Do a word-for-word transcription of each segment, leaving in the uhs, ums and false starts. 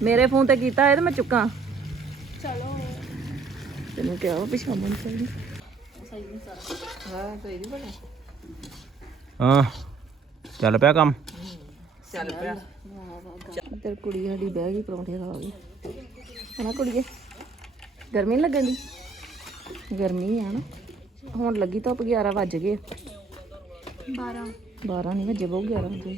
ਮੇਰੇ ਫੋਨ ਤੇ ਕੀਤਾ ਹੈ ਤੇ ਮੈਂ ਚੁੱਕਾਂ। ਚਲੋ ਤੈਨੂੰ ਕਿਹਾ ਵਾ ਵੀ ਸ਼ਾਮ ਨੂੰ ਚੱਲੀ। ਹਾਂ ਸਹੀ ਨਹੀਂ ਬਣਿਆ। ਹਾਂ ਚੱਲ ਪਿਆ ਕੰਮ। ਚੱਲ ਪਿਆ। ਇੱਧਰ ਕੁੜੀ ਸਾਡੀ ਬਹਿ ਗਈ ਪਰੌਂਠੇ ਖਾ ਗਈ ਹਨਾ ਕੁੜੀਏ। ਗਰਮੀ ਨੀ ਲੱਗਣ ਦੀ? ਗਰਮੀ ਆ ਨਾ। ਹੁਣ ਲੱਗੀ ਧੁੱਪ। ਗਿਆਰਾਂ ਵੱਜ ਗਏ। ਬਾਰਾਂ ਬਾਰਾਂ ਨਹੀਂ ਵਜੇ ਬਹੁਤ ਗਿਆਰਾਂ ਵਜੇ।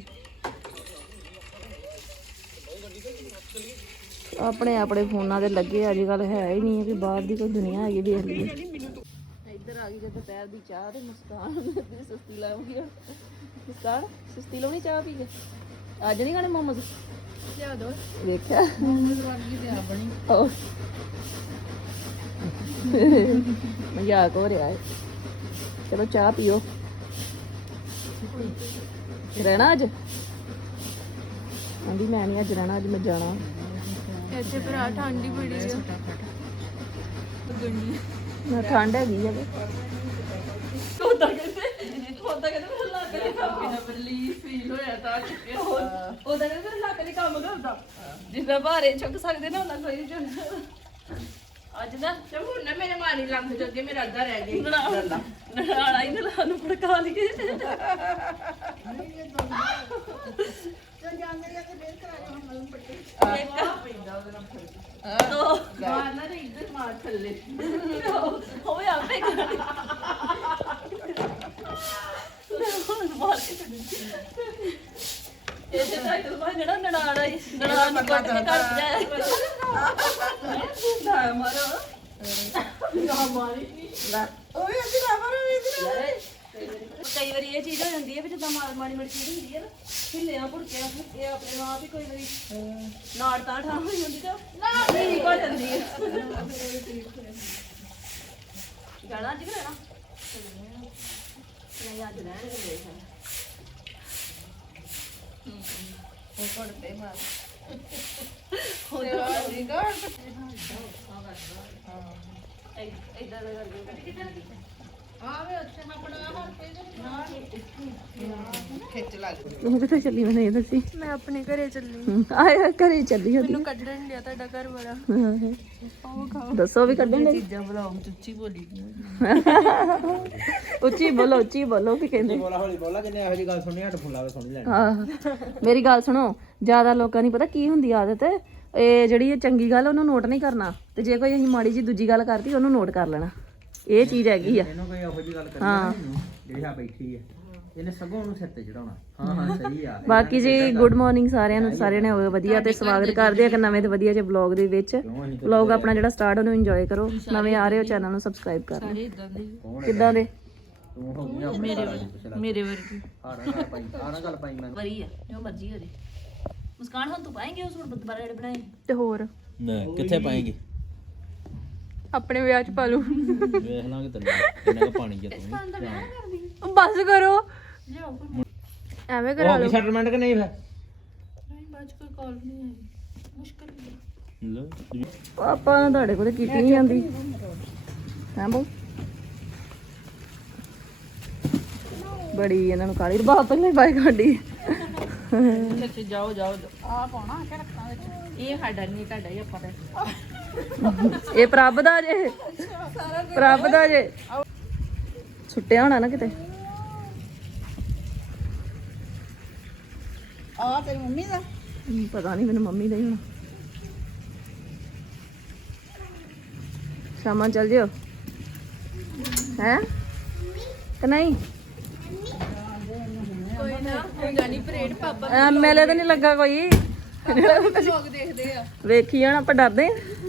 ਆਪਣੇ ਆਪਣੇ ਫੋਨਾਂ ਤੇ ਲੱਗੇ ਅੱਜ ਕੱਲ ਹੈ ਹੀ ਨਹੀਂ ਕਿ ਬਾਹਰ ਦੀ ਕੋਈ ਦੁਨੀਆ ਹੈਗੀ ਦੇਖ ਲਈਏ। ਇੱਧਰ ਆ ਗਈ ਜੇ ਦੁਪਹਿਰ ਦੀ ਚਾਹ ਤੇ ਮੁਸਕਾਨ ਸਸਤੀ ਲਾਉਂਗੀ। ਮੁਸਕਾਨ ਸਸਤੀ ਲਾਉਣੀ ਚਾਹ ਪੀ ਕੇ। ਅੱਜ ਨਹੀਂ ਖਾਣੇ ਮੋਮੋਸ? ਲਿਆ ਦੋ। ਵੇਖਿਆ ਮੋਮੋਸ ਵਰਗੀ ਤੇ ਆ ਬਣੀ। ਉਹ ਮਜ਼ਾਕ ਹੋ ਰਿਹਾ ਹੈ। ਚਲੋ ਚਾਹ ਪੀਓ। ਰਹਿਣਾ ਅੱਜ? ਕਹਿੰਦੀ ਮੈਂ ਨਹੀਂ ਅੱਜ ਰਹਿਣਾ, ਅੱਜ ਮੈਂ ਜਾਣਾ। ਇੱਥੇ ਭਰਾ ਠੰਡੀ ਬੜੀ ਆ। ਨਾ ਠੰਡ ਹੈਗੀ ਆ ਤੇ ਉਹਦਾ ਕਹਿੰਦੇ ਉਹਦਾ ਕਹਿੰਦੇ ਮੇਰੇ ਲੱਕ ਦੇ ਕੰਮ ਰਿਲੀਫ ਫੀਲ ਹੋਇਆ ਤਾਂ ਕਿ ਉਹਦਾ ਕਹਿੰਦੇ ਮੇਰੇ ਲੱਕ ਦੇ ਕੰਮ ਕਰਦਾ ਜਿੰਨਾ ਭਾਰੇ ਚੁੱਕ ਸਕਦੇ ਨਾ ਉਹਨਾਂ ਕੋਈ ਚੁੱਕ। ਅੱਜ ਨਾ ਚਲੋ ਹੁਣ ਨਾ ਮੇਰੇ ਮਾਰੀ ਲੰਘ ਜੋਗੇ ਮੇਰਾ ਅੱਧਾ ਰਹਿ ਗਿਆ। ਨੜਾ ਨੜਾ ਹੀ ਨਾ ਨੂੰ ਫੜਕਾ ਲਈਏ। ਦੋ ਮਾਰਨਾ ਤੇ ਇੱਧਰ ਮਾਰ ਥੱਲੇ ਹੋਵੇ ਆਪੇ ਮਾਰ ਕੇ ਇਹ ਤੇ ਟਾਈਟਲ ਬਣ ਜਿਹੜਾ ਨੜਾੜਾ ਹੀ ਨੜਾੜਾ ਨੂੰ ਕੱਟ ਕੇ ਕੱਟ ਜਾਏ ਨਾ ਮਾਰੋ ਨਾ ਮਾਰੀ ਲੈ ਓਏ ਅਸੀਂ ਨਾ ਮਾਰੋ ਇਹ ਕਈ ਵਾਰੀ ਇਹ ਚੀਜ਼ ਹੋ ਜਾਂਦੀ ਹੈ ਵੀ ਜਿੱਦਾਂ ਮਾਰ ਮਾੜੀ ਮਾੜੀ ਚੀਜ਼ ਹੁੰਦੀ ਹੈ ਨਾ ਹਿੱਲਿਆ ਭੁੜਕਿਆ ਇਹ ਆਪਣੇ ਆਪ ਹੀ ਕੋਈ ਵਾਰੀ ਨਾੜ ਤਾਂ ਠਾਂ ਹੋਈ ਹੁੰਦੀ ਤਾਂ ਠੀਕ ਹੋ ਜਾਂਦੀ ਹੈ। ਗਾਣਾ ਅੱਜ ਰਹਿਣਾ ਨਹੀਂ ਅੱਜ ਰਹਿਣਗੇ ਦੇਖ ਉਹ ਪੜਦੇ ਮਾਰ ਉਹ ਵਾਲੀ ਗਾੜ ਹਾਂ ਇਦਾਂ ਦਾ ਕਰਕੇ ਆਵੇ ਉੱਥੇ ਆਪਣਾ ਹਰ ਪੇਜ ਖਿੱਚ ਲੱਗ ਤੂੰ ਕਿੱਥੇ ਚੱਲੀ ਮੈਨੂੰ ਇਹ ਦੱਸੀ। ਮੈਂ ਆਪਣੇ ਘਰੇ ਚੱਲੀ। ਆਏ ਘਰੇ ਚੱਲੀ ਹੁੰਦੀ। ਮੈਨੂੰ ਕੱਢਣ ਲਿਆ ਤੁਹਾਡਾ ਘਰ ਵਾਲਾ। ਆਓ ਖਾਓ। ਦੱਸੋ ਵੀ ਕੱਢਣ ਲਈ ਚੀਜ਼ਾਂ ਬੁਲਾਉਂ ਉੱਚੀ ਬੋਲੀ ਉੱਚੀ ਬੋਲੋ ਉੱਚੀ ਬੋਲੋ ਕੀ ਕਹਿੰਦੇ। ਬੋਲਾ ਹੌਲੀ ਬੋਲਾ ਜਿੰਨੇ ਇਹੋ ਜਿਹੀ ਗੱਲ ਸੁਣਨੀ ਹੱਟ ਫੁੱਲਾ ਸੁਣ ਲੈਣੀ। ਆਹ ਮੇਰੀ ਗੱਲ ਸੁਣੋ। ਜ਼ਿਆਦਾ ਲੋਕਾਂ ਨੂੰ ਪਤਾ ਕੀ ਹੁੰਦੀ ਆਦਤ ਇਹ ਜਿਹੜੀ ਇਹ ਚੰਗੀ ਗੱਲ ਉਹਨੂੰ ਨੋਟ ਨਹੀਂ ਕਰਨਾ ਤੇ ਜੇ ਕੋਈ ਅਸੀਂ ਮਾੜੀ ਜੀ ਦੂਜੀ ਗੱਲ ਕਰਤੀ ਉਹਨੂੰ ਨੋਟ ਕਰ ਲੈਣਾ। ਇਹ ਚੀਜ਼ ਹੈਗੀ ਆ। ਇਹਨੂੰ ਕੋਈ ਇਹੋ ਜਿਹੀ ਗੱਲ ਕਰਨੀ ਨਹੀਂ ਜਿਹੜੀ ਆ ਬੈਠੀ ਹੈ ਇਹਨੇ ਸਗੋਂ ਉਹਨੂੰ ਸਿਰ ਤੇ ਚੜਾਉਣਾ। ਹਾਂ ਹਾਂ ਸਹੀ ਆ। ਬਾਕੀ ਜੀ ਗੁੱਡ ਮਾਰਨਿੰਗ ਸਾਰਿਆਂ ਨੂੰ। ਸਾਰਿਆਂ ਨੇ ਹੋਵੇ ਵਧੀਆ ਤੇ ਸਵਾਗਤ ਕਰਦੇ ਆ ਕਿ ਨਵੇਂ ਤੇ ਵਧੀਆ ਜਿਹੇ ਵਲੌਗ ਦੇ ਵਿੱਚ। ਵਲੌਗ ਆਪਣਾ ਜਿਹੜਾ ਸਟਾਰਟ ਉਹਨੂੰ ਇੰਜੋਏ ਕਰੋ। ਨਵੇਂ ਆ ਰਹੇ ਹੋ ਚੈਨਲ ਨੂੰ ਸਬਸਕ੍ਰਾਈਬ ਕਰ ਲਓ। ਇਦਾਂ ਦੇ ਕਿੱਦਾਂ ਦੇ? ਤੂੰ ਹੋ ਗਈ ਮੇਰੇ ਵਰਗੀ ਮੇਰੇ ਵਰਗੀ ਹਾਰਾਂ ਗੱਲ ਪਾਈ ਹਾਰਾਂ ਗੱਲ ਪਾਈ ਮੈਂ ਵਰੀ ਆ ਜੋ ਮਰਜ਼ੀ ਹੋ ਜੇ। ਮੁਸਕਾਨ ਹੁਣ ਤੂੰ ਪਾਏਂਗੇ ਉਹ ਸੂਟ ਦੁਬਾਰਾ ਜਿਹੜੇ ਬਣਾਏ ਤੇ ਹੋਰ ਨਾ ਕਿੱਥੇ ਪਾਏਂਗੀ? ਆਪਣੇ ਵਿਆਹ ਚ ਪਾ ਲੂ। ਵੇਖ ਲਾਂਗੇ ਤੈਨੂੰ ਕਿੰਨਾ ਕੁ ਪਾਣੀ ਜੇ ਤੂੰ ਬਸ ਕਰੋ ਐਵੇਂ ਕਰਾ ਉਹ ਲਓ। ਸੈਟਲਮੈਂਟ ਕਿ ਨਹੀਂ ਫਿਰ ਨਹੀਂ ਬਾਅਦ ਚ ਕੋਈ ਕਾਲ ਨਹੀਂ ਆਈ ਮੁਸ਼ਕਲ ਲੈ ਆਪਾਂ ਤੁਹਾਡੇ ਕੋਲ ਕੀਤੀ ਨਹੀਂ ਜਾਂਦੀ ਹੈ ਬੋ। ਬੜੀ ਇਹਨਾਂ ਨੂੰ ਕਾਲੀ ਰਬਾ ਪਹਿਲਾਂ ਹੀ ਬਾਈ ਕਾਢੀ। ਅੱਛਾ ਜਾਓ ਜਾਓ ਆ ਪਾਉਣਾ ਕਿ ਰੱਖਣਾ ਵਿੱਚ ਇਹ ਸਾਡਾ ਨਹੀਂ ਤੁਹਾਡਾ ਹੀ ਆਪਾਂ ਦਾ ਇਹ ਪ੍ਰਭ ਦਾ ਜੇ ਪ੍ਰਭ ਦਾ ਜੇ ਛੁੱਟਿਆ ਹੋਣਾ ਨਾ ਕਿਤੇ। ਆ ਤੇਰੀ ਮੰਮੀ ਦਾ ਪਤਾ ਨਹੀਂ ਮੈਨੂੰ ਮੰਮੀ ਦਾ ਹੀ ਹੋਣਾ। ਸ਼ਾਮਾਂ ਚੱਲ ਜਿਓ ਹੈ ਕਿ ਨਹੀਂ? ਕੋਈ ਨਾ ਕੋਈ ਜਾਨੀ ਪਰੇਡ ਪਾਪਾ ਐਮਐਲਏ ਤਾਂ ਨਹੀਂ ਲੱਗਾ ਕੋਈ। ਲੋਕ ਦੇਖਦੇ ਆ ਵੇਖੀ ਜਾਣ ਆਪਾਂ ਡਰਦੇ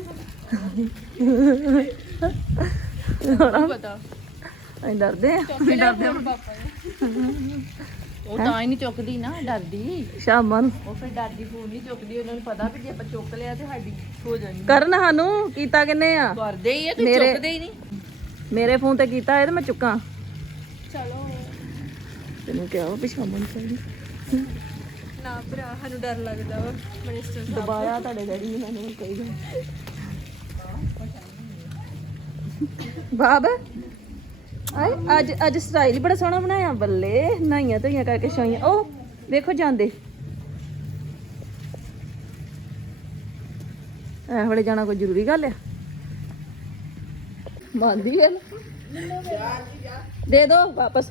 ਪਤਾ ਅਸੀਂ ਡਰਦੇ ਆ। ਡਰਦੇ ਪਾਪਾ ਉਹ ਤਾਂ ਹੀ ਨਹੀਂ ਚੁੱਕਦੀ ਨਾ ਡਰਦੀ। ਸ਼ਾਮਾਂ ਨੂੰ ਉਹ ਫਿਰ ਡਰਦੀ ਫੋਨ ਨਹੀਂ ਚੁੱਕਦੀ। ਉਹਨਾਂ ਨੂੰ ਪਤਾ ਵੀ ਜੇ ਆਪਾਂ ਚੁੱਕ ਲਿਆ ਤੇ ਸਾਡੀ ਹੋ ਜਾਣੀ। ਕਰਨ ਸਾਨੂੰ ਕੀਤਾ ਕਿੰਨੇ ਆ? ਕਰਦੇ ਹੀ ਆ ਤੂੰ ਮੇਰੇ- ਚੁੱਕਦੇ ਹੀ ਨਹੀਂ। ਮੇਰੇ ਫੋਨ ਤੇ ਕੀਤਾ ਹੈ ਤੇ ਮੈਂ ਚੁੱਕਾਂ। ਚਲੋ ਤੈਨੂੰ ਕਿਹਾ ਵਾ ਵੀ ਸ਼ਾਮਾਂ ਨੂੰ ਚੱਲੀ। ਨਾ ਭਰਾ ਸਾਨੂੰ ਡਰ ਲੱਗਦਾ ਵਾ ਮਿਨਿਸਟਰ ਸਾਹਿਬ। ਦਬਾਇਆ ਤੁਹਾਡੇ ਡੈਡੀ ਨੇ ਮੈਨੂੰ ਕਹੀ ਗਏ ਬਾਬ ਆਏ ਅੱਜ ਅੱਜ ਸਟਾਈਲ ਬੜਾ ਸੋਹਣਾ ਬਣਾਇਆ। ਬੱਲੇ ਨਾਈਆਂ ਧੋਈਆਂ ਕਰਕੇ ਸ਼ਾਈਆਂ। ਉਹ ਵੇਖੋ ਜਾਂਦੇ ਐ ਵੇਲੇ ਜਾਣਾ ਕੋਈ ਜ਼ਰੂਰੀ ਗੱਲ ਆ ਮੰਨਦੀ ਵੇਲ ਦੇ ਦੋ ਵਾਪਸ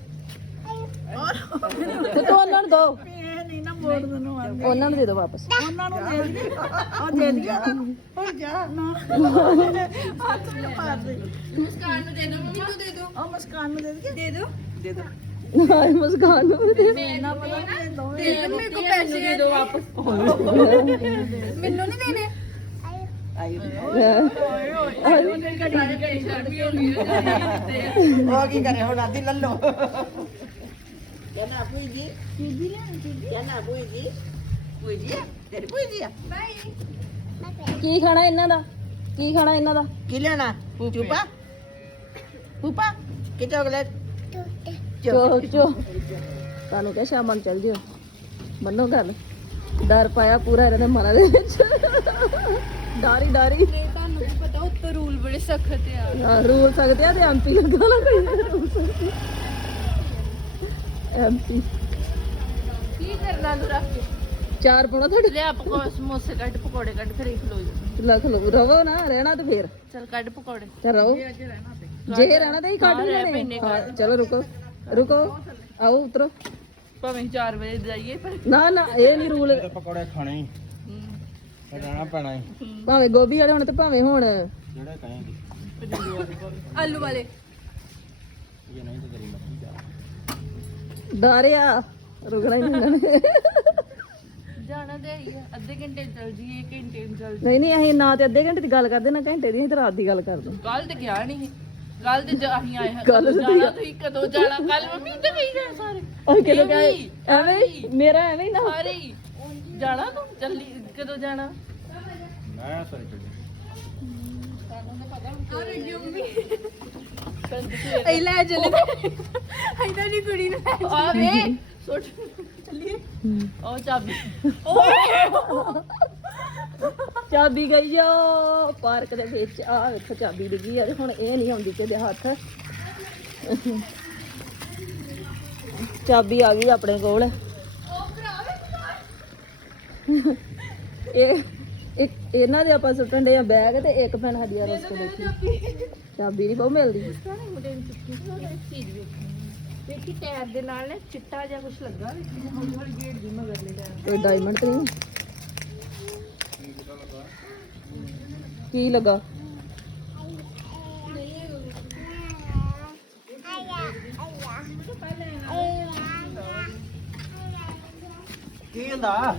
ਤੇ ਤੂੰ ਉਹਨਾਂ ਨੂੰ ਦੋ ਨਹੀਂ ਨਾ ਮੋੜ ਦੇਣੋਂ ਆ ਉਹਨਾਂ ਨੂੰ ਦੇ ਦੋ ਵਾਪਸ ਉਹਨਾਂ ਨੂੰ ਦੇ ਦੇ ਉਹ ਦੇ ਦਿਆ ਹੁਣ ਜਾ ਨਾ ਹੱਥ ਨਾ ਮਾਰ ਦੇ ਮੁਸਕਾਨ ਨੂੰ ਦੇ ਦਿਓ ਮੰਮੀ ਨੂੰ ਦੇ ਦਿਓ ਉਹ ਮੁਸਕਾਨ ਨੂੰ ਦੇ ਦੇ ਦੇ ਦਿਓ ਦੇ ਦੋ ਹਾਏ ਮੁਸਕਾਨ ਨੂੰ ਵੀ ਦੇ ਮੈਂ ਨਾ ਪਤਾ ਨਹੀਂ ਦੋਵੇਂ ਦੇ ਦਿਓ ਮੇਰੇ ਕੋ ਪੈਸੇ ਦੇ ਦਿਓ ਵਾਪਸ ਮੈਨੂੰ ਨਹੀਂ ਦੇਣੇ ਆਈ ਉਹਨੇ ਘੜੀ ਘੜੀ ਛੱਡ ਵੀ ਹੋ ਗਈ ਉਹ ਕੀ ਕਰੇ ਹੁਣ ਆਦੀ ਲੱਲੋ ਕਹਿੰਦਾ ਭੂਈ ਜੀ ਚੀਜ਼ੀ ਲੈ ਚੀਜ਼ੀ ਕਹਿੰਦਾ ਭੂਈ ਜੀ ਕੋਈ ਜੀ ਤੇਰੀ ਕੋਈ ਜੀ ਕੀ ਖਾਣਾ ਇਹਨਾਂ ਦਾ ਕੀ ਖਾਣਾ ਇਹਨਾਂ ਦਾ ਕੀ ਲੈਣਾ ਚੂਪਾ ਪੂਪਾ ਕਿ ਚਾਕਲੇਟ ਚੋ ਚੋ ਤੁਹਾਨੂੰ ਕਿਹਾ ਸ਼ਾਮਾਂ ਨੂੰ ਚੱਲ ਜਿਓ ਮੰਨੋ ਗੱਲ ਡਰ ਪਾਇਆ ਪੂਰਾ ਇਹਨਾਂ ਦੇ ਮਨਾਂ ਦੇ ਵਿੱਚ ਡਾਰੀ ਡਾਰੀ ਤੁਹਾਨੂੰ ਵੀ ਪਤਾ ਉੱਤੇ ਰੂਲ ਬੜੇ ਸਖਤ ਆ ਰੂਲ ਸਕਦੇ ਆ ਤੇ ਐਮਪੀ ਲੱਗਾ ਨਾ ਕੋਈ ਐਮਪੀ ਕੀ ਕਰਨਾ ਨੂੰ ਰੱਖ ਕੇ ਚਾਰ ਪਾਉਣਾ ਤੁਹਾਡੇ ਲਿਆ ਪਕੋ ਸਮੋਸੇ ਕੱਢ ਪਕੌੜੇ ਕੱਢ ਫਿਰ ਇੱਕ ਲੋ ਲੱਖ ਲੋ ਰਵੋ ਨਾ ਰਹਿਣਾ ਤੇ ਫੇਰ ਚਲ ਕੱਢ ਪਕੌੜੇ ਤੇ ਰਹੋ ਜੇ ਰਹਿਣਾ ਤੇ ਹੀ ਕੱਢ ਲੈਣੇ ਹਾਂ ਚਲੋ ਰੁਕੋ ਰੁਕੋ ਆਓ ਉਤਰੋ ਭਾਵੇਂ ਚਾਰ ਵਜੇ ਜਾਈਏ ਪਰ ਨਾ ਨਾ ਇਹ ਨਹੀਂ ਰੂਲ ਪਕੌੜੇ ਖਾਣੇ ਹੀ ਰਹਿਣਾ ਪੈਣਾ ਹੀ ਭਾਵੇਂ ਗੋਭੀ ਵਾਲੇ ਹੁਣ ਤੇ ਭਾਵੇਂ ਹੁਣ ਜਿਹੜੇ ਕਹੇਂਗੇ ਆਲੂ ਵਾਲੇ ਇਹ ਨਹੀਂ ਤਾਂ ਤੇਰੀ ਮਰਜ਼ੀ ਜਾ ਡਾਰਿਆ ਰੁਕਣਾ ਹੀ ਨਹੀਂ ਇਹਨਾਂ ਨੇ ਜਾਣਾ ਤੇ ਆਈ ਆ ਅੱਧੇ ਘੰਟੇ ਚ ਚਲ ਜੀਏ ਘੰਟੇ ਚ ਚਲ ਨਹੀਂ ਨਹੀਂ ਅਸੀਂ ਨਾ ਤੇ ਅੱਧੇ ਘੰਟੇ ਦੀ ਗੱਲ ਕਰਦੇ ਨਾ ਘੰਟੇ ਦੀ ਅਸੀਂ ਤੇ ਰਾਤ ਦੀ ਗੱਲ ਕਰਦੇ ਕੱਲ ਤੇ ਗਿਆ ਨਹੀਂ ਕੱਲ ਤੇ ਜਾ- ਅਸੀਂ ਆਏ ਹਾਂ ਕੱਲ੍ਹ ਕਦੋਂ ਤੇ ਜਾਣਾ ਤੁਸੀਂ ਕਦੋਂ ਜਾਣਾ ਕੱਲ ਮੰਮੀ ਉੱਤੇ ਗਈ ਜਾਣ ਸਾਰੇ ਅਸੀਂ ਕਿਹਨੂੰ ਇਹ ਕਹੇ ਵੀ, ਐਵੇਂ ਹੀ, ਮੇਰਾ ਐਵੇਂ ਹੀ ਨਾ ਸਾਰੇ ਹੀ। ਜਾਣਾ ਤੂੰ ਜਲਦੀ ਕਦੋਂ ਜਾਣਾ ਮੈਂ ਸੋਰੀ ਚੱਲੀ ਐ ਲੈ ਚੱਲੇ ਐਦਾਂ ਦੀ ਕੁੜੀ ਨੂੰ ਆ ਵੇ ਸੁੱਟ ਚੱਲੀਏ ਉਹ ਚਾਬੀ ਓਏ ਚਾਬੀ ਗਈ ਜੋ ਪਾਰਕ ਦੇ ਵਿੱਚ ਆ ਵੇਖੋ ਚਾਬੀ ਡਿੱਗੀ ਆ ਤੇ ਹੁਣ ਇਹ ਨਹੀਂ ਆਉਂਦੀ ਕਿਹਦੇ ਹੱਥ ਚਾਬੀ ਆ ਗਈ ਆਪਣੇ ਕੋਲ ਇਹ ਇੱਕ ਇਹਨਾਂ ਦੇ ਆਪਾਂ ਸੁੱਟਣ ਦੇ ਆ ਬੈਗ ਤੇ ਇੱਕ ਪੈਨ ਸਾਡੀ ਆ ਰਸਤੇ ਦੇਖੀ ਚਾਬੀ ਨਹੀਂ ਬਹੁਤ ਮਿਲਦੀ ਵੇਖੀ ਟਾਇਰ ਦੇ ਨਾਲ ਨਾ ਚਿੱਟਾ ਜਿਹਾ ਕੁਝ ਲੱਗਾ ਵੇਖੀ ਹੌਲੀ ਹੌਲੀ ਗੇਟ ਦੀ ਮਗਰ ਲੈ ਟਾਇਰ ਕੋਈ ਡਾਇਮੰਡ ਤੇ ਨਹੀਂ ਕੀ ਲੱਗਾ ਕੀ ਹੁੰਦਾ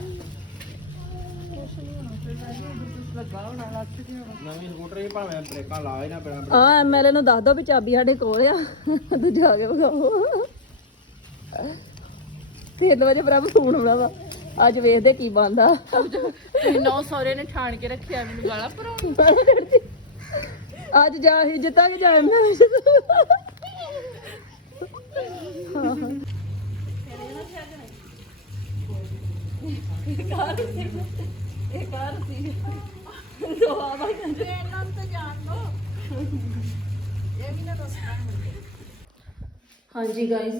ਲੱਗਾ ਹੋਣਾ ਲੱਗ ਤੇ ਨਵੀਂ ਸਕੂਟਰ ਹੀ ਭਾਵੇਂ ਬ੍ਰੇਕਾਂ ਲਾ ਹੀ ਨਾ ਪੈਣਾ ਆ ਐਮਐਲਏ ਨੂੰ ਦੱਸ ਦੋ ਵੀ ਚਾਬੀ ਸਾਡੇ ਕੋਲ ਆ ਤੂੰ ਜਾ ਕੇ ਵਿਖਾਓ ਤਿੰਨ ਵਜੇ ਪ੍ਰਭ ਫੋਨ ਆਉਣਾ ਵਾ ਅੱਜ ਵੇਖਦੇ ਕੀ ਬਣਦਾ ਤੁਸੀਂ ਨੌ ਸਹੁਰੇ ਨੇ ਠਾਣ ਕੇ ਰੱਖਿਆ ਮੈਨੂੰ ਗਾਲਾਂ ਭਰਾਉਣ ਅੱਜ ਜਾ ਹੀ ਜਿੱਤਾਂਗੇ ਜਾ ਐਮਐਲਏ ਹਾਂਜੀ ਗਾਇਜ਼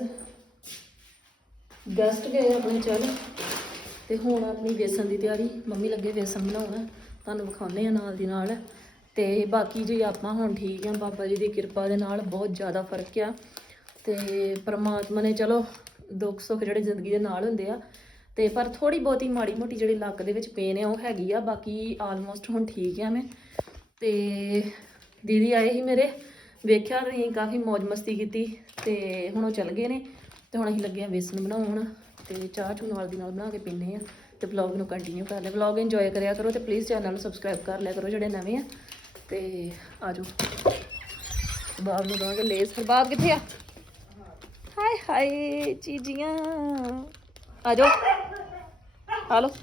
ਗੈਸਟ ਗਏ ਆਪਣੇ ਚੱਲ ਤੇ ਹੁਣ ਆਪਣੀ ਵੇਸਣ ਦੀ ਤਿਆਰੀ ਮੰਮੀ ਲੱਗੇ ਵੇਸਣ ਬਣਾਉਣ ਤੁਹਾਨੂੰ ਵਿਖਾਉਂਦੇ ਆ ਨਾਲ ਦੀ ਨਾਲ ਤੇ ਬਾਕੀ ਜੀ ਆਪਾਂ ਹੁਣ ਠੀਕ ਆ ਬਾਬਾ ਜੀ ਦੀ ਕਿਰਪਾ ਦੇ ਨਾਲ ਬਹੁਤ ਜ਼ਿਆਦਾ ਫਰਕ ਆ ਤੇ ਪ੍ਰਮਾਤਮਾ ਨੇ ਚਲੋ ਦੁੱਖ ਸੁੱਖ ਜਿਹੜੇ ਜ਼ਿੰਦਗੀ ਦੇ ਨਾਲ ਹੁੰਦੇ ਆ ਤੇ ਪਰ ਥੋੜੀ ਬਹੁਤੀ ਮਾੜੀ ਮੋਟੀ ਜਿਹੜੀ ਲੱਕ ਦੇ ਵਿੱਚ ਪੇਨ ਆ ਉਹ ਹੈਗੀ ਆ ਬਾਕੀ ਆਲਮੋਸਟ ਹੁਣ ਠੀਕ ਆ ਮੈਂ ਤੇ ਦੀਦੀ ਆਏ ਸੀ ਮੇਰੇ ਵੇਖਿਆ ਤੁਸੀਂ ਕਾਫੀ ਮौज ਮਸਤੀ ਕੀਤੀ ਤੇ ਹੁਣ ਉਹ ਚੱਲ ਗਏ ਨੇ ਤੇ ਹੁਣ ਅਸੀਂ ਲੱਗੇ ਆ ਵੇਸਣ ਬਣਾਉਣ ਤੇ ਚਾਹ ਚੂ ਨਾਲ ਦੀ ਨਾਲ ਬਣਾ ਕੇ ਪੀਂਦੇ ਆ ਤੇ ਵਲੌਗ ਨੂੰ ਕੰਟੀਨਿਊ ਕਰ ਲਿਆ ਵਲੌਗ ਇੰਜੋਏ ਕਰਿਆ ਕਰੋ ਤੇ ਪਲੀਜ਼ ਚੈਨਲ ਨੂੰ ਸਬਸਕ੍ਰਾਈਬ ਕਰ ਲਿਆ ਕਰੋ ਜਿਹੜੇ ਨਵੇਂ ਆ ਤੇ ਆਜੋ ਬਾਬ ਨੂੰ ਦਵਾਂਗੇ ਲੇਸ ਫਿਰ ਬਾਬ ਕਿੱਥੇ ਆ ਹਾਏ ਹਾਏ ਚੀਜ਼ੀਆਂ ਆਜੋ ਆ ਲੋ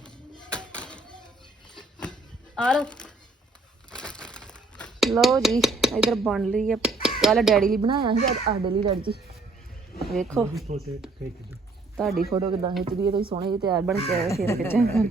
ਆ ਲੋ ਲਓ ਜੀ ਇਧਰ ਬਣ ਲਈ ਆ ਕੱਲ ਡੈਡੀ ਲਈ ਬਣਾਇਆ ਸੀ ਅੱਜ ਆਡੇ ਲਈ ਡੈਡੀ ਜੀ ਵੇਖੋ ਤੁਹਾਡੀ ਫੋਟੋ ਕਿਦਾਂ ਖਿੱਚਦੀ ਹੈ ਤੁਸੀਂ ਸੋਹਣੇ ਜਿਹੇ ਤਿਆਰ ਬਣ ਕੇ ਆਏ ਫੇਰ ਖਿੱਚਾਂ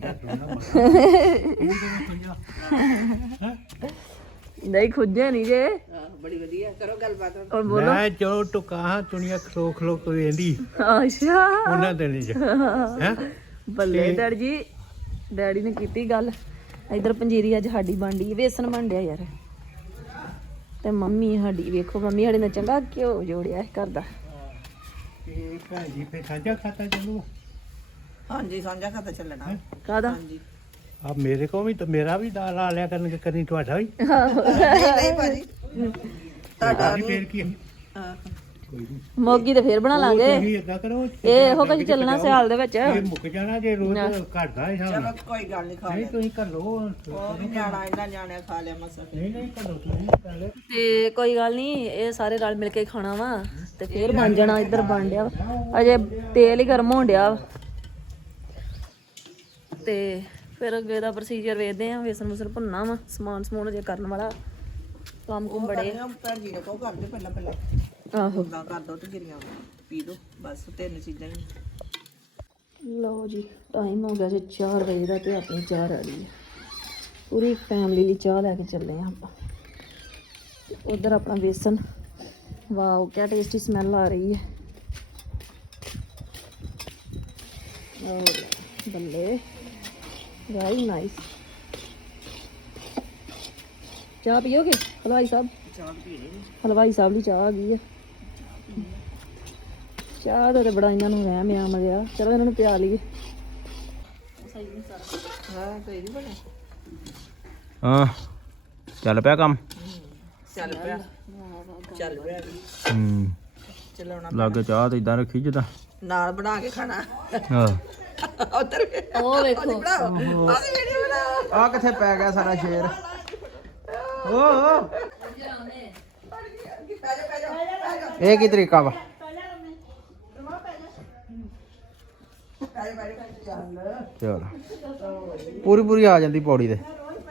ਨਹੀਂ ਖੁੱਜੇ ਨਹੀਂ ਜੇ ਬੜੀ ਵਧੀਆ ਕਰੋ ਗੱਲਬਾਤ ਔਰ ਬੋਲੋ ਮੈਂ ਜੋ ਟੁਕਾ ਦੁਨੀਆ ਖਲੋ ਖਲੋ ਕੇ ਵੇਂਦੀ ਅੱਛਾ ਉਹਨਾਂ ਦੇ ਨਹੀਂ ਹੈ ਬੱਲੇ ਡੈਡੀ ਜੀ ਡੈਡੀ ਨੇ ਕੀਤੀ ਗੱਲ ਇਧਰ ਪੰਜੀਰੀ ਅੱਜ ਸਾਡੀ ਬਣਦੀ ਵੇਸਣ ਬਣ ਡਿਆ ਯਾਰ। ਤੇ ਮੰਮੀ ਸਾਡੀ ਵੇਖੋ, ਮੰਮੀ ਸਾਡੇ ਨੇ ਚੰਗਾ ਘਿਓ ਜੋੜਿਆ ਘਰ ਦਾ। ਇਹ ਭੈਣ ਜੀ ਫੇ ਸਾਂਝਾ ਖਾਤਾ ਚੱਲੂ ਹਾਂਜੀ ਸਾਂਝਾ ਖਾਤਾ ਚੱਲਣਾ। ਕਾਹਦਾ? ਹਾਂਜੀ ਆ ਮੇਰੇ ਕੋ ਵੀ ਤਾਂ ਮੇਰਾ ਵੀ ਦਾਲ ਆ ਲਿਆ ਕਰਨਗੇ ਕਰੀ ਤੁਹਾਡਾ ਵੀ ਨਹੀਂ ਨਹੀਂ ਭਾਜੀ ਤੁਹਾਡਾ ਵੀ ਫੇਰ ਕੀ ਹੈ? ਹਾਂ ਕੋਈ ਨਹੀਂ ਮੋਗੀ ਤੇ ਫੇਰ ਬਣਾ ਲਾਂਗੇ। ਤੁਸੀਂ ਏਦਾਂ ਕਰੋ ਇਹ ਇਹੋ ਕੁਝ ਚੱਲਣਾ ਸਿਆਲ ਦੇ ਵਿੱਚ। ਇਹ ਮੁੱਕ ਜਾਣਾ ਜੇ ਰੋਜ਼ ਘਟਦਾ ਹਿਸਾਬ ਨਾਲ। ਕੋਈ ਗੱਲ ਨਹੀਂ ਖਾ ਨਹੀਂ ਤੁਸੀਂ ਕਰ ਲਓ ਉਹ ਵੀ ਨਿਆਣਾ ਇਹਨਾਂ ਨਿਆਣਿਆਂ ਖਾ ਲਿਆ ਮਸਾ। ਨਹੀਂ ਨਹੀਂ ਕਰ ਲਓ ਤੁਸੀਂ ਕਰ ਲਓ। ਤੇ ਕੋਈ ਗੱਲ ਨਹੀਂ, ਇਹ ਸਾਰੇ ਰਲ ਮਿਲ ਕੇ ਖਾਣਾ ਵਾ ਤੇ ਫੇਰ ਬਣ ਜਾਣਾ। ਇੱਧਰ ਬਣ ਡਿਆ ਵਾ, ਅਜੇ ਤੇਲ ਹੀ ਗਰਮ ਹੋਣ ਡਿਆ ਵਾ। ਤੇ ਫਿਰ ਅੱਗੇ ਦਾ ਪ੍ਰੋਸੀਜਰ ਵੇਖਦੇ ਆ। ਵੇਸਣ ਵੂਸਣ ਭੁੰਨਣਾ ਵਾ, ਸਮਾਨ ਸਮੂਨ ਅਜੇ ਕਰਨ ਵਾਲਾ ਕੰਮ ਕੁਮ ਬੜੇ। ਭੈਣ ਜੀ ਨੇ ਕਹੋ ਕਰ ਦੇ ਪਹਿਲਾਂ ਪਹਿਲਾਂ ਆਹੋ ਨਾ ਕਰ ਦੋ ਤੇ ਗਿਰੀਆਂ ਪੀ ਦੋ ਬਸ ਤਿੰਨ ਚੀਜ਼ਾਂ ਹੀ। ਲਓ ਜੀ, ਟਾਈਮ ਹੋ ਗਿਆ ਜੀ ਚਾਰ ਵਜੇ ਦਾ ਤੇ ਆਪਣੀ ਚਾਹ ਰੈਡੀ ਹੈ। ਪੂਰੀ ਫੈਮਿਲੀ ਲਈ ਚਾਹ ਲੈ ਕੇ ਚੱਲੇ ਆ ਆਪਾਂ। ਉਧਰ ਆਪਣਾ ਵੇਸਣ, ਵਾਓ ਕਿਆ ਟੇਸਟੀ ਸਮੈਲ ਆ ਰਹੀ ਹੈ। ਔਰ ਬੱਲੇ, ਵੈਰੀ ਨਾਈਸ। ਚਾਹ ਪੀਓਗੇ ਹਲਵਾਈ ਸਾਹਿਬ? ਚਾਹ ਪੀ ਲਈ ਹਲਵਾਈ ਸਾਹਿਬ ਦੀ ਚਾਹ ਆ ਗਈ ਹੈ। ਚਾਹ ਦਾ ਤੇ ਬੜਾ ਇਹਨਾਂ ਨੂੰ ਰਹਿਮ ਆ ਮਰਿਆ। ਚਲੋ ਇਹਨਾਂ ਨੂੰ ਪਿਆ ਲਈਏ। ਹਾਂ ਸਹੀ ਨਹੀਂ ਬਣਿਆ। ਹਾਂ ਚੱਲ ਪਿਆ ਕੰਮ। ਚੱਲ ਪਿਆ ਚੱਲ ਪਿਆ ਹੂੰ ਚਲਾਉਣਾ ਲਾਗੇ ਚਾਹ ਤੇ ਇਦਾਂ ਰੱਖੀ ਜਿੱਦਾਂ ਨਾਲ ਬਣਾ ਕੇ ਖਾਣਾ। ਹਾਂ ਉਧਰ ਉਹ ਵੇਖੋ, ਬਣਾਓ ਆਦੀ ਵੀਡੀਓ ਬਣਾਓ। ਆ ਕਿੱਥੇ ਪੈ ਗਿਆ ਸਾਰਾ ਸ਼ੇਰ। ਓ ਇਹ ਕੀ ਤਰੀਕਾ ਵਾ? ਚਲ ਪੂਰੀ ਪੂਰੀ ਆ ਜਾਂਦੀ ਪੌੜੀ ਤੇ।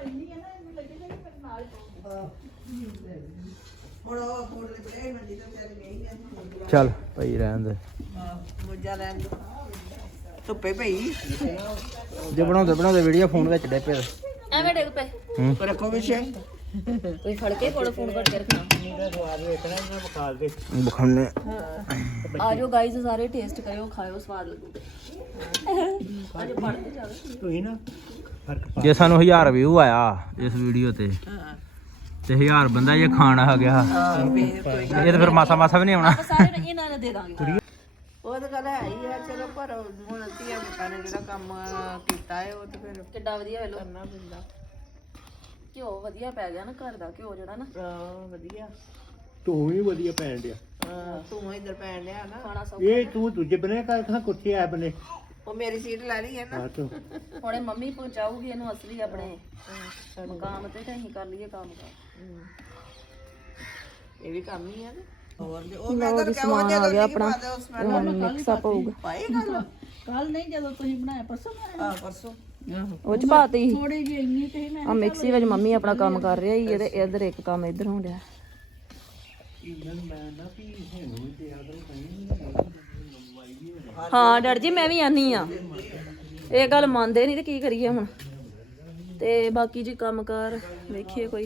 ਚੱਲ ਪਈ ਰਹਿਣ ਦੇ। ਮੁੱਜਾ ਲੈਣ ਦੋ ਧੁੱਪੇ ਪਈ ਜੇ ਬਣਾਉਂਦੇ ਬਣਾਉਂਦੇ ਵੀਡੀਓ ਫੋਨ ਵਿੱਚ ਡੇ ਪਏ। ਐਵੇਂ ਡਿੱਗ ਪਏ। ਹੂੰ ਰੱਖੋ ਵਿਸ਼ੇ ਤੁਸੀਂ ਫੜ ਕੇ ਕੋਲ ਫੋਨ ਕਰਕੇ ਰੱਖਣਾ। ਸਵਾਦ ਵੇਖਣਾ ਇਹਨਾਂ ਬਖਾਲ ਦੇ ਬਖਾਨੇ ਆ ਜਾਓ ਗਾਈਜ਼, ਸਾਰੇ ਟੇਸਟ ਕਰਿਓ, ਖਾਇਓ, ਸਵਾਦ ਲੱਗੂਗਾ। ਅੱਜ ਪੜਦੇ ਜਾਓ। ਤੁਸੀਂ ਨਾ ਫਰਕ ਪਾ ਜੇ ਸਾਨੂੰ ਹਜ਼ਾਰ ਵਿਊ ਆਇਆ ਇਸ ਵੀਡੀਓ ਤੇ ਤੇ ਹਜ਼ਾਰ ਬੰਦਾ ਜੇ ਖਾਣਾ ਆ ਗਿਆ ਇਹ ਤਾਂ ਫਿਰ ਮਾਸਾ ਮਾਸਾ ਵੀ ਨਹੀਂ ਆਉਣਾ। ਆਪਾਂ ਸਾਰੇ ਨੂੰ ਇਹਨਾਂ ਨੂੰ ਦੇ ਦਾਂਗੇ। ਉਹ ਤਾਂ ਗੱਲ ਹੈ ਹੀ ਆ। ਚਲੋ ਪਰ ਹੁਣ ਧੀਆਂ ਪੁੱਤਾਂ ਨੇ ਜਿਹੜਾ ਕੰਮ ਕੀਤਾ ਹੈ ਉਹ ਤਾਂ ਫਿਰ ਕਿੱਡਾ ਵਧੀਆ ਵੇਲੋ, ਕਰਨਾ ਪੈਂਦਾ। ਘਿਓ ਵਧੀਆ ਪੈ ਗਿਆ ਨਾ, ਘਰ ਦਾ ਘਿਓ ਜਿਹੜਾ ਨਾ। ਹਾਂ ਵਧੀਆ ਤੂੰ ਵੀ ਵਧੀਆ ਪੈਣ ਡਿਆ। ਹਾਂ ਤੂੰ ਇੱਧਰ ਪੈਣ ਲਿਆ ਨਾ। ਖਾਣਾ ਸਭ ਇਹ ਤੂੰ ਦੂਜੇ ਬਨੇ ਕਰ ਕਹਾਂ ਕੁੱਤੇ ਆ ਬਨੇ। ਉਹ ਮੇਰੀ ਸੀਟ ਲੈ ਲਈ ਹੈ ਨਾ। ਹਾਂ ਤੂੰ ਹੁਣੇ ਮੰਮੀ ਪਹੁੰਚਾਊਗੀ ਇਹਨੂੰ ਅਸਲੀ ਆਪਣੇ ਮਕਾਮ ਤੇ, ਤੇ ਅਸੀਂ ਕਰ ਲਈਏ ਕੰਮ ਕਰ। ਇਹ ਵੀ ਕੰਮ ਹੀ ਆ ਨਾ। ਹੋਰ ਦੇ ਉਹ ਲਓ ਜੀ, ਸਮਾਨ ਆ ਗਿਆ ਆਪਣਾ, ਹੁਣ ਮਿਕਸ ਅਪ ਹੋਊਗਾ। ਪਾਏ ਗੱਲ ਕੱਲ ਨਹੀਂ ਜਦੋਂ ਤੁਸੀਂ ਬਣਾਇਆ ਪਰਸੋਂ ਆ ਪਰਸੋਂ ਉਹ ਚ ਪਾਤੀ ਸੀ ਥੋੜੀ ਜਿਹੀ ਇੰਨੀ ਤੇ ਮੈਂ ਆ ਮਿਕਸੀ ਵਿੱਚ। ਮੰਮੀ ਆਪਣਾ ਕੰਮ ਕਰ ਰਿਹਾ ਹੀ ਇਹਦੇ ਇਧਰ ਇੱਕ ਕੰਮ ਇਧਰ ਹੋਣ ਡਿਆ। ਹਾਂ ਡੈਡ ਜੀ, ਮੈਂ ਵੀ ਆਨੀ ਆ। ਇਹ ਗੱਲ ਮੰਨਦੇ ਨਹੀਂ ਤੇ ਕੀ ਕਰੀਏ ਹੁਣ। ਤੇ ਬਾਕੀ ਜੀ ਕੰਮ ਕਾਰ ਵੇਖੀਏ ਕੋਈ।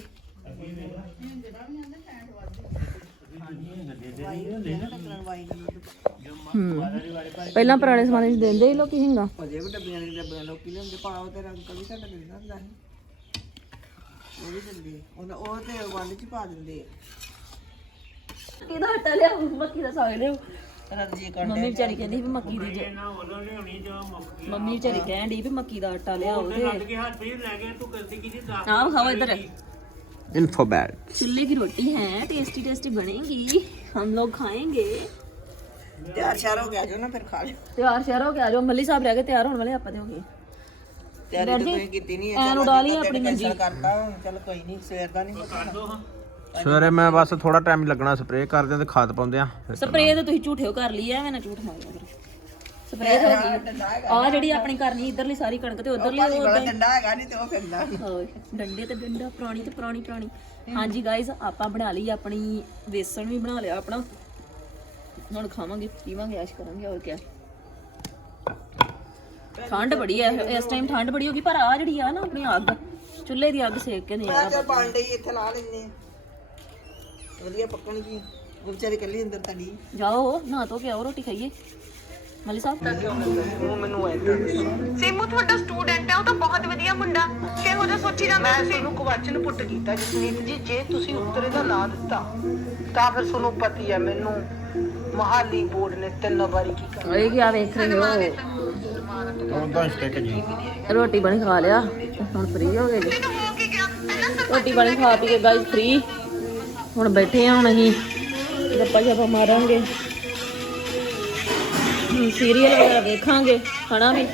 ਹੂੰ ਪਹਿਲਾਂ ਪੁਰਾਣੇ ਜ਼ਮਾਨੇ ਵਿੱਚ ਦਿੰਦੇ ਹੀ ਲੋਕੀ ਹਿੰਗਾ। ਅਜੇ ਵੀ ਡੱਬੀਆਂ ਦੇ ਡੱਬੀਆਂ ਲੋਕੀ ਲੈਂਦੇ ਪਾਓ ਤੇ ਅੰਕਲ ਵੀ ਸਾਡਾ ਦਿੰਦਾ ਹੁੰਦਾ ਸੀ। ਉਹ ਵੀ ਦਿੰਦੇ ਉਹ ਉਹ ਤੇ ਵੰਡ ਚ ਪਾ ਦਿੰਦੇ। ਕਿਹਦਾ ਆਟਾ ਲਿਆ? ਮੱਕੀ ਦਾ ਸਾਗ ਲਿਓ। ਰੰਜੀ ਕਰ ਮੰਮੀ ਵਿਚਾਰੀ ਕਹਿੰਦੀ ਵੀ ਮੱਕੀ ਦੀ ਜ- ਮੰਮੀ ਵਿਚਾਰੀ ਕਹਿਣ ਡਈ ਵੀ ਮੱਕੀ ਦਾ ਆਟਾ ਲਿਆਓ ਤੇ ਆਹ ਖਾਓ ਇਧਰ। ਇਨਫੋਬੈਟ चूल्हे की रोटी है, टेस्टी टेस्टी बनेगी, हम लोग खाएंगे। ਤਿਆਰ ਸ਼ਾਰ ਹੋ ਗਿਆ ਜੋ ਨਾ ਫਿਰ ਖਾ ਲਿਓ। ਤਿਆਰ ਸ਼ਹਿਰ ਹੋ ਗਿਆ ਜੋ ਮੱਲੀ ਸਾਹਿਬ ਰਹਿ ਗਏ ਤਿਆਰ ਹੋਣ ਵਾਲੇ, ਆਪਾਂ ਤੇ ਹੋ ਗਏ ਤਿਆਰੀ ਤਾਂ ਤੁਸੀਂ ਕੀਤੀ ਨਹੀਂ ਐਨ ਉਡਾ ਲਈ ਆਪਣੀ ਮੰਜੀ। ਕਰਤਾ ਹੁਣ ਚੱਲ ਕੋਈ ਨਹੀਂ ਸਵੇਰ ਦਾ ਨਹੀਂ ਪਤਾ। ਸਵੇਰੇ ਮੈਂ ਬਸ ਥੋੜਾ ਟਾਈਮ ਹੀ ਲੱਗਣਾ, ਸਪਰੇਅ ਕਰਦੇ ਆ ਤੇ ਖਾਦ ਪਾਉਂਦੇ ਆ। ਸਪਰੇਅ ਤੇ ਤੁਸੀਂ ਝੂਠੇ ਕਰ ਲਈ ਐਵੇਂ ਨਾ ਝੂਠ ਮਾਰਿਆ ਕਰੋ। ਸਪਰੇਅ ਤਾਂ ਹੋ ਗਈ ਆ ਜਿਹੜੀ ਆਪਣੀ ਕਰਨੀ ਇਧਰਲੀ ਸਾਰੀ ਕਣਕ ਤੇ ਉਧਰਲੀ ਉਹ ਬੜਾ ਡੰਡਾ ਹੈਗਾ ਨਹੀਂ ਤੇ ਉਹ ਫਿਰਦਾ। ਹਾਂ ਡੰਡੇ ਤੇ ਡੰਡਾ, ਪੁਰਾਣੀ ਤੇ ਪੁਰਾਣੀ ਪੁਰਾਣੀ। ਹਾਂਜੀ ਗਾਇਜ਼, ਆਪਾਂ ਬਣਾ ਲਈ ਆਪਣੀ ਵੇਸਣ ਵੀ ਬਣਾ ਲਿਆ ਆਪਣਾ। ਹੁਣ ਖਾਵਾਂਗੇ ਪੀਵਾਂਗੇ ਐਸ਼ ਕਰਾਂਗੇ ਹੋਰ ਕੀ। ਠੰਡ ਬੜੀ ਹੈ ਇਸ ਟਾਈਮ, ਠੰਡ ਬੜੀ ਹੋ ਗਈ। ਪਰ ਆ ਜਿਹੜੀ ਆ ਨਾ ਆਪਣੀ ਅੱਗ, ਚੁੱਲ੍ਹੇ ਦੀ ਅੱਗ ਸੇਕ ਕੇ ਨਹੀਂ ਮੈਂ ਆ ਚੱਲ ਪਾਂਡੇ ਹੀ ਇੱਥੇ ਲਾ ਲੈਂਦੇ ਵਧੀਆ ਪੱਕਣਗੀ। ਉਹ ਵਿਚਾਰੀ ਕੱਲੀ ਅੰਦਰ ਤੜੀ। ਜਾਓ ਨਾ ਧੋ ਕੇ ਆਓ, ਰੋਟੀ ਖਾਈਏ। ਮਲੀ ਸਾਹਿਬ ਉਹ ਮੈਨੂੰ ਐਦਾਂ ਸੀਮੂ ਤੁਹਾਡਾ ਸਟੂਡੈਂਟ ਹੈ ਉਹ ਤਾਂ ਬਹੁਤ ਵਧੀਆ ਮੁੰਡਾ ਕਿਹੋ ਜਿਹਾ ਸੋਚੀ ਜਾਂਦਾ ਮੈਂ ਤੁਹਾਨੂੰ ਕਵਾਚਨ ਪੁੱਟ ਕੀਤਾ ਜਸਨੀਤ ਜੀ ਜੇ ਤੁਸੀਂ ਉੱਤਰੇ ਦਾ ਨਾਂ ਦਿੱਤਾ ਤਾਂ ਫਿਰ ਤੁਹਾਨੂੰ ਪਤੀ ਹੈ ਮੈਨੂੰ ਮਹਾਲੀ ਬੋਰਡ ਨੇ ਤਿੰਨ ਵਾਰੀ ਕੀ ਕਰ ਇਹ ਕੀ ਆ ਵੇਖ ਰਹੇ ਹੋ ਉਹਦਾ ਸਟਿਕ ਜੀ ਰੋਟੀ ਬਣੀ ਖਾ ਲਿਆ ਤੇ ਹੁਣ ਫ੍ਰੀ ਹੋ ਗਏ ਜੀ ਹੋ ਕੇ ਗਿਆ ਪਹਿਲਾਂ ਰੋਟੀ ਬਣੀ ਖਾ ਪੀ ਕੇ ਗਾਇਸ ਫ੍ਰੀ ਹੁਣ ਬੈਠੇ ਆ ਹੁਣ ਅਸੀਂ ਗੱਪਾਂ ਸ਼ਾਪਾਂ ਮਾਰਾਂਗੇ ਸੀਰੀਅਲ ਵਗੈਰਾ ਦੇਖਾਂਗੇ ਖਾਣਾ ਵੀ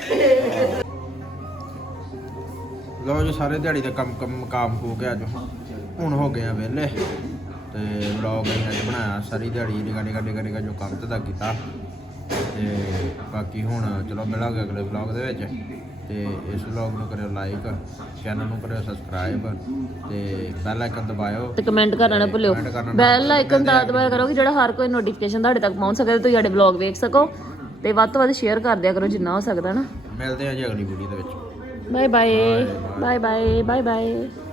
ਲੋ ਜੀ ਸਾਰੇ ਦਿਹਾੜੀ ਦਾ ਕੰਮ ਕੰਮ ਕਾਮ ਹੋ ਗਿਆ ਅੱਜ ਹੁਣ ਹੋ ਗਏ ਆ ਵਿਹਲੇ ਤੇ ਵਲੌਗ ਅਸੀਂ ਅੱਜ ਬਣਾਇਆ ਸਾਰੀ ਦਿਹਾੜੀ ਨਿਕਾ ਨਿਕਾ ਨਿਕਾ ਨਿਕਾ ਜੋ ਕੰਮ ਧੰਦਾ ਕੀਤਾ ਤੇ ਬਾਕੀ ਹੁਣ ਚਲੋ ਮਿਲਾਂਗੇ ਅਗਲੇ ਵਲੌਗ ਦੇ ਵਿੱਚ ਤੇ ਇਸ ਵਲੌਗ ਨੂੰ ਕਰਿਓ ਲਾਈਕ ਚੈਨਲ ਨੂੰ ਕਰਿਓ ਸਬਸਕ੍ਰਾਈਬ ਤੇ ਬੈਲ ਆਈਕਨ ਦਬਾਇਓ ਤੇ ਕਮੈਂਟ ਕਰਨਾ ਨਾ ਭੁੱਲਿਓ comment ਕਰਨਾ ਨਾ ਬੈਲ ਆਈਕਨ ਦਾ ਦਬਾਇਆ ਕਰੋ ਕਿ ਜਿਹੜਾ ਹਰ ਕੋਈ ਨੋਟੀਫਿਕੇਸ਼ਨ ਤੁਹਾਡੇ ਤੱਕ ਪਹੁੰਚ ਸਕੇ ਤੇ ਤੁਸੀਂ ਸਾਡੇ ਵਲੌਗ ਵੇਖ ਸਕੋ ਤੇ ਵੱਧ ਤੋਂ ਵੱਧ ਸ਼ੇਅਰ ਕਰ ਦਿਆ ਕਰੋ ਜਿੰਨਾ ਹੋ ਸਕਦਾ ਨਾ ਮਿਲਦੇ ਆ ਜੀ ਅਗਲੀ ਵੀਡੀਓ ਦੇ ਵਿੱਚ bye bye bye bye bye bye